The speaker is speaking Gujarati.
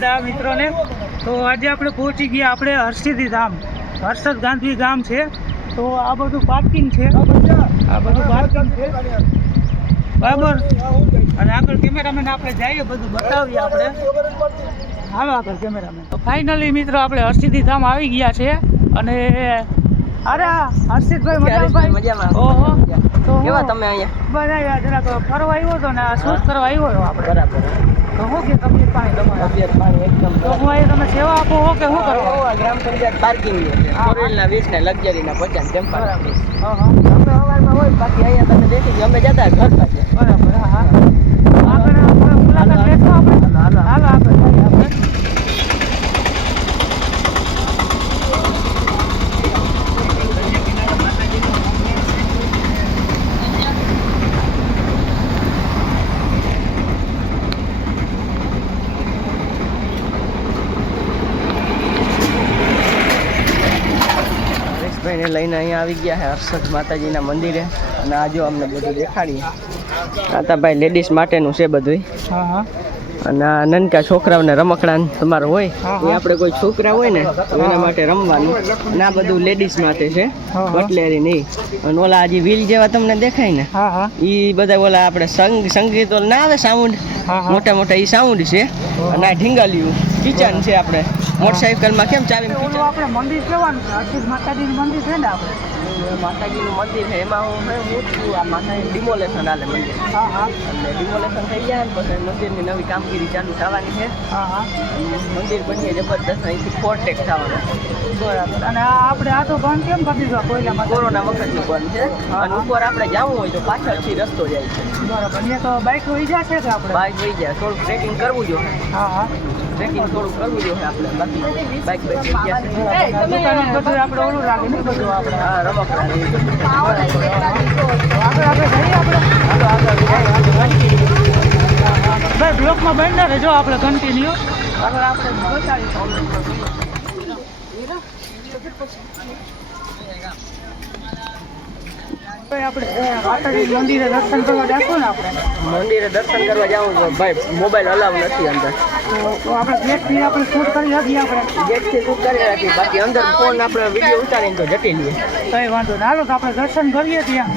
બધા મિત્રોને. તો આજે આપણે પહોંચી ગયા આપણે હર્ષિદી ધામ. હર્ષદ ગાંધી ગામ છે. તો આ બધું પાર્કિંગ છે, આ બધું પાર્કિંગ છે બરાબર. અને આગળ કેમેરામેન આપણે જઈએ બધું બતાવીએ આપણે. હાલો આગળ કેમેરામેન. તો ફાઇનલી મિત્રો આપણે હર્ષિદી ધામ આવી ગયા છે. અને અરે હર્ષિતભાઈ મજામાં? ઓહો, તો કેવા તમે અહીંયા બનાવ્યા જરાક ફરવા આવ્યો હતો ને શૂટ કરવા આવ્યો હતો આપણે. બરાબર. તો શું કે તબિયત પાણી તમારા? તબિયત પાણી એકદમ. તો હું અહીંયા તમે સેવા આપો હો કે શું કરો? ગ્રામ પંચાયત પાર્કિંગ છે, 4 20 ને લક્ઝરીના 50 ટેમ્પા. બરાબર. હા અમે સવારમાં હોય, બાકી અહીંયા તમે દેખી ગયો અમે જતા ઘર પાસે. બરાબર. હા આગળ મુલાકાત લેશો આપણે. હાલો આપણે જઈએ આપણે. ભાઈને લઈને અહીંયા આવી ગયા છે હર્ષદ માતાજીના મંદિરે. અને આ જો અમને બધું દેખાડીએ. આ તો ભાઈ લેડીઝ માટેનું છે બધું. હા હા. અને આ નાનકા છોકરાઓને રમકડા તમારે હોય એ આપણે કોઈ છોકરા હોય ને તો એના માટે રમવાનું. અને આ બધું લેડીઝ માટે છે, કટલેરી નહીં. અને ઓલા હજી વ્હીલ જેવા તમને દેખાય ને, એ બધા ઓલા આપણે સંગીત ના આવે સાઉન્ડ, મોટા મોટા એ સાઉન્ડ છે. અને આ ઢીંગલિયું કિચન છે. આપણે મોટરસાઇકલમાં કેમ ચાવી આપણે મંદિર કેવાનું છે? હર્ષિદ માતાજીનું મંદિર છે ને આપણે. માતાજીનું મંદિર છે, એમાં હું છું. આ માતાજી ડિમોલેશન હાલે મંદિર. હા હા. એટલે ડિમોલેશન થઈ જાય ને પછી મંદિરની નવી કામગીરી ચાલુ થવાની છે. હા હા. મંદિર બનીએ જબરદસ્ત. અહીંથી ફોરટેક થવાનું. બરાબર. અને આપણે આ તો બંધ કેમ કરી દીધું કોયલામાં? કોરોના વખતનું બંધ છે. અને ઉપર આપણે જવું હોય તો પાછળથી રસ્તો જાય છે. બરાબર. અહીંયા તો બાઇક વહી જશે કે આપણે? બાઇક વહી જાય. થોડું ટ્રેકિંગ કરવું જોઈએ. હા હા. ટ્રેકિંગ થોડું કરવું જોઈએ આપણે. બાકી બાઇક વહી ગયા છે. બધું આપણે ઓલું લાગે ને બધું આપણે. હા, રમકડા આગળ આપણે જઈએ આપણે. ભાઈ બ્લોકમાં બંધ રહેજો આપણે કન્ટિન્યુ. આગળ આપણે બતાવીશું. આપણે માતાજી મંદિરે દર્શન કરવા જશું ને આપણે. મંદિરે દર્શન કરવા જાઉં તો ભાઈ મોબાઈલ અલાવ નથી અંદર. તો આપણે ગેટથી આપણે શૂટ કરી શકીએ આપણે. ગેટથી શૂટ કરી રાખીએ. બાકી અંદર ફોન આપણે વિડીયો ઉતારીને તો જટી લઈએ. કંઈ વાંધો નહીં. હાલો તો આપણે દર્શન કરીએ ત્યાં.